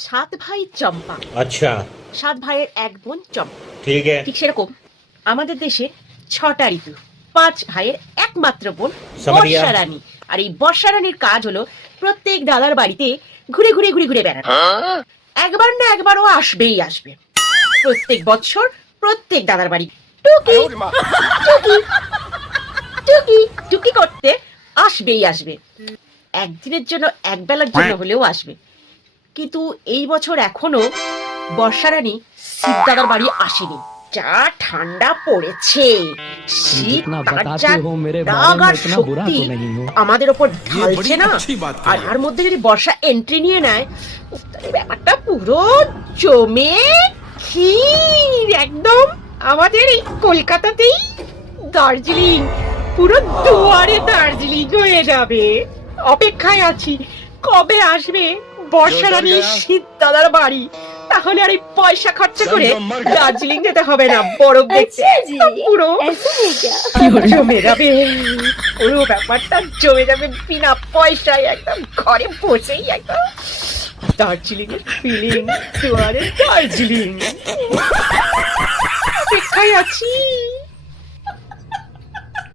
সাত ভাই চম্পা। अच्छा, সাত ভাইয়ের এক বোন চম্পা। ठीक है। ঠিক সেরকম আমাদের দেশে 6টা ঋতু, 5 ভাইয়ের একমাত্র বোন সামারিয়া। বর্ষা রানী। আর এই বর্ষা রানীর কাজ হলো প্রত্যেক দাদার বাড়িতে ঘুরে ঘুরে ঘুরে ঘুরে বেড়ানো। একবার না একবারও আসবেই আসবে। প্রত্যেক বছর প্রত্যেক দাদার বাড়ি টুকি টুকি টুকি টুকি করতে আসবেই আসবে। একদিনের জন্য একবেলার জন্য হলেও আসবে। কিন্তু এই বছর এখনো বর্ষা রানী শিব দাদার বাড়ি আসেনি। যা ঠান্ডা পড়েছে, শীত তার যা রাগ আর শক্তি আমাদের ওপর ঢালছে না। আর তার মধ্যে যদি বর্ষা এন্ট্রি নিয়ে নেয়, তাহলে ব্যাপারটা পুরো জমে ক্ষীর একদম। আমাদের এই কলকাতাতেই দার্জিলিং পুরো দুয়ারে দার্জিলিং হয়ে যাবে। অপেক্ষায় আছি কবে আসবে বর্ষা রানী শীত দাদার বাড়ি। তাহলে আর এই পয়সা খরচা করে দার্জিলিং যেতে হবে না বরফ দেখতে। পুরো জমে যাবে, পুরো ব্যাপারটা জমে যাবে বিনা পয়সায়, একদম ঘরে বসেই একদম দার্জিলিং এর ফিলিং, দুয়ারে দার্জিলিং। অপেক্ষায় আছি।